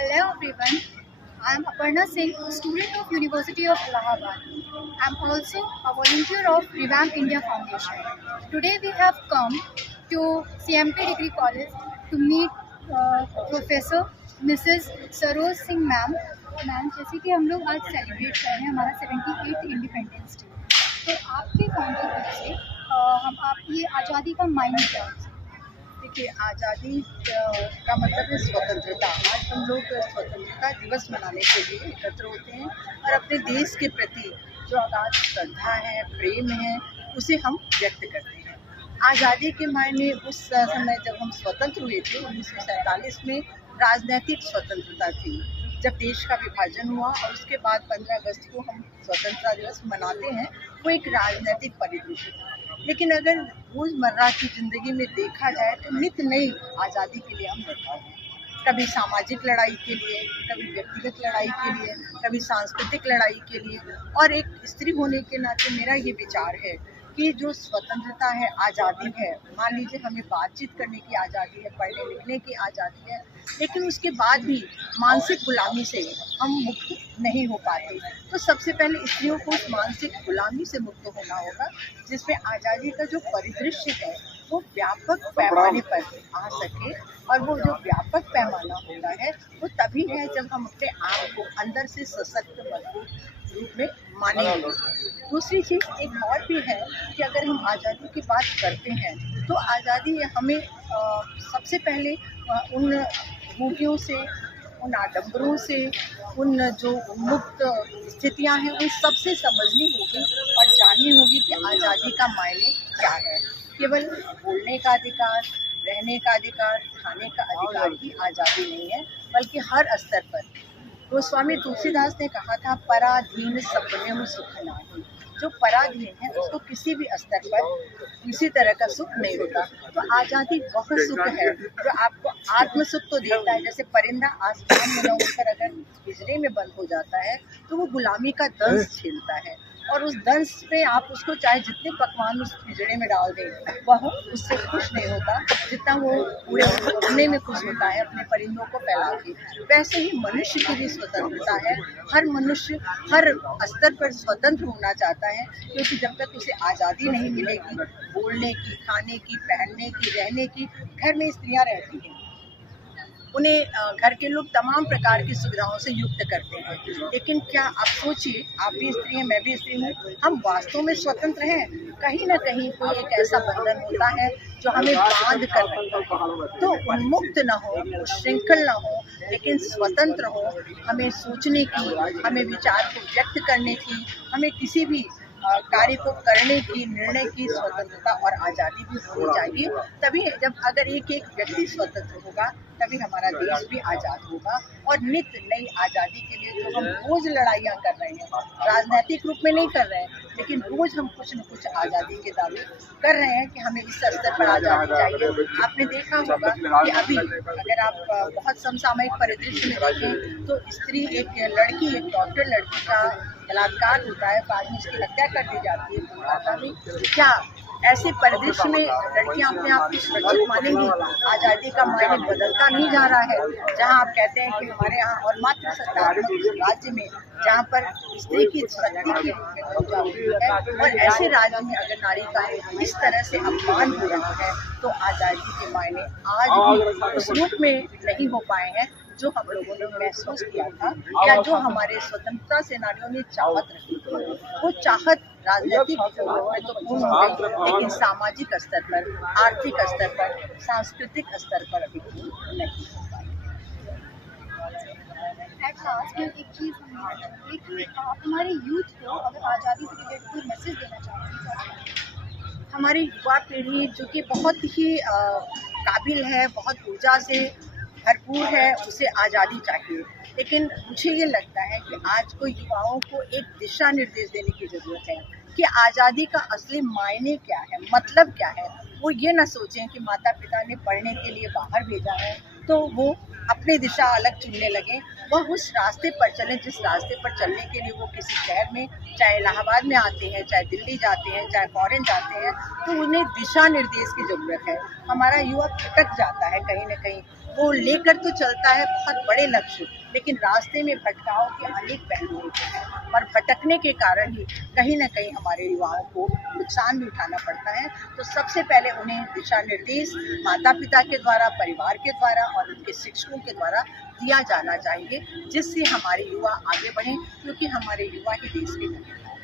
Hello everyone, I am Aparna Singh, student of University of Allahabad. I am also a volunteer of Revamp India Foundation. Today we have come to CMP Degree College to meet Professor Mrs. Saroj Singh ma'am. Ma'am जैसे कि हम लोग आज celebrate कर रहे हैं हमारा 78th independence day, तो आपके पॉइंट ऑफ व्यू से हम आप ये आज़ादी का मायने क्या है? देखिए, आज़ादी का मतलब है स्वतंत्रता। आज हम लोग स्वतंत्रता दिवस मनाने के लिए एकत्र होते हैं और अपने देश के प्रति जो अगाध श्रद्धा है, प्रेम है, उसे हम व्यक्त करते हैं। आज़ादी के मायने उस समय जब हम स्वतंत्र हुए थे 1947 में राजनीतिक स्वतंत्रता थी। जब देश का विभाजन हुआ और उसके बाद 15 अगस्त को हम स्वतंत्रता दिवस मनाते हैं, वो एक राजनीतिक परिदृश्य था। लेकिन अगर रोज़मर्रा की ज़िंदगी में देखा जाए तो नित नई आज़ादी के लिए हम लड़ते हैं। कभी सामाजिक लड़ाई के लिए, कभी व्यक्तिगत लड़ाई के लिए, कभी सांस्कृतिक लड़ाई के लिए। और एक स्त्री होने के नाते मेरा ये विचार है कि जो स्वतंत्रता है, आज़ादी है, मान लीजिए हमें बातचीत करने की आज़ादी है, पढ़ने लिखने की आज़ादी है, लेकिन उसके बाद भी मानसिक गुलामी से हम मुक्त नहीं हो पाते। तो सबसे पहले स्त्रियों को उस मानसिक गुलामी से मुक्त होना होगा, जिसमें आज़ादी का जो परिदृश्य है वो व्यापक पैमाने पर आ सके। और वो जो व्यापक पैमाना होता है वो तभी है जब हम अपने आप को अंदर से सशक्त, मजबूत रूप में मानेंगे। दूसरी चीज़ एक और भी है कि अगर हम आज़ादी की बात करते हैं तो आज़ादी हमें सबसे पहले उन खूबियों से, उन आडंबरों से, उन जो मुक्त स्थितियां हैं, उन सब से समझनी होगी और जाननी होगी कि आज़ादी का मायने क्या है। केवल बोलने का अधिकार, रहने का अधिकार, खाने का अधिकार ही आज़ादी नहीं है, बल्कि हर स्तर पर। गोस्वामी तुलसीदास ने कहा था, पराधीन सपने सुख नाही। जो पराधीन है उसको किसी भी स्तर पर किसी तरह का सुख नहीं होता। तो आज़ादी वह सुख है जो आपको आत्म सुख तो देता है। जैसे परिंदा आसमान में न उड़कर अगर पिंजरे में बंद हो जाता है तो वो गुलामी का दंश झेलता है, और उस दंश पे आप उसको चाहे जितने पकवान उस पिंजरे में डाल दें, वह उससे खुश नहीं होता जितना वो पूरे उड़ने में खुश होता है अपने परिंदों को फैला के। वैसे ही मनुष्य की भी स्वतंत्रता है। हर मनुष्य हर स्तर पर स्वतंत्र होना चाहता है, क्योंकि जब तक उसे आज़ादी नहीं मिलेगी बोलने की, खाने की, पहनने की, रहने की। घर में स्त्रियाँ रहती हैं, उन्हें घर के लोग तमाम प्रकार की सुविधाओं से युक्त करते हैं, लेकिन क्या आप सोचिए, आप भी स्त्री हैं, मैं भी स्त्री हूँ, हम वास्तव में स्वतंत्र हैं? कहीं ना कहीं कोई एक ऐसा बंधन होता है जो हमें बांध कर रखता है। तो उन्मुक्त ना हो, श्रृंखल ना हो, लेकिन स्वतंत्र हो। हमें सोचने की, हमें विचार को व्यक्त करने की, हमें किसी भी कार्य को करने की, निर्णय की स्वतंत्रता और आज़ादी भी होनी चाहिए। तभी जब अगर एक एक व्यक्ति स्वतंत्र होगा तभी हमारा देश भी आज़ाद होगा। और नित नई आज़ादी के लिए जो हम रोज लड़ाइयाँ कर रहे हैं, राजनीतिक रूप में नहीं कर रहे हैं, लेकिन रोज हम कुछ न कुछ आज़ादी के दावे कर रहे हैं कि हमें इस स्तर पर आज़ादी चाहिए। आपने देखा होगा कि अभी अगर आप बहुत समसामयिक परिदृश्य में देखें तो स्त्री, एक लड़की, एक डॉक्टर लड़की का बलात्कार होता है, बाद में उसकी हत्या कर दी जाती है कोलकाता में। क्या ऐसे परिदृश्य में लड़कियां अपने आप को सुरक्षित मानेंगी? आज़ादी का मायने बदलता नहीं जा रहा है। जहां आप कहते हैं कि हमारे यहाँ और मात्र सत्तात्मक राज्य में जहाँ पर स्त्री की शक्ति की है, और ऐसे राज्य में अगर नारी का इस तरह से अपमान हो रहा है तो आज़ादी के मायने आज भी उस रूप में नहीं हो पाए हैं जो हम लोगों ने महसूस किया था, या जो हमारे स्वतंत्रता सेनानियों ने चाहत रखी थी। वो चाहत राजनीतिक तो पूर्ण हो गई, लेकिन सामाजिक स्तर पर, आर्थिक स्तर पर, सांस्कृतिक स्तर पर अभी नहीं हो पाई। एक चीज़ कि आप हमारे यूथ को अगर आज़ादी से रिलेटेड कोई मैसेज देना चाहते हैं? हमारी युवा पीढ़ी जो कि बहुत ही काबिल है, बहुत ऊर्जा से भरपूर है, उसे आज़ादी चाहिए। लेकिन मुझे ये लगता है कि आज को युवाओं को एक दिशा निर्देश देने की ज़रूरत है कि आज़ादी का असली मायने क्या है, मतलब क्या है। वो ये ना सोचें कि माता पिता ने पढ़ने के लिए बाहर भेजा है तो वो अपनी दिशा अलग चुनने लगे। वह उस रास्ते पर चलें जिस रास्ते पर चलने के लिए वो किसी शहर में, चाहे इलाहाबाद में आते हैं, चाहे दिल्ली जाते हैं, चाहे फॉरेन जाते हैं, तो उन्हें दिशा निर्देश की ज़रूरत है। हमारा युवा भटक जाता है कहीं ना कहीं, वो लेकर तो चलता है बहुत बड़े लक्ष्य, लेकिन रास्ते में भटकाव के अनेक पहलू होते हैं और भटकने के कारण ही कहीं ना कहीं हमारे युवाओं को नुकसान भी उठाना पड़ता है। तो सबसे पहले उन्हें दिशा निर्देश माता पिता के द्वारा, परिवार के द्वारा और उनके शिक्षकों के द्वारा दिया जाना चाहिए, जिससे हमारे युवा आगे बढ़ें, क्योंकि हमारे युवा ही देश के भविष्य हैं।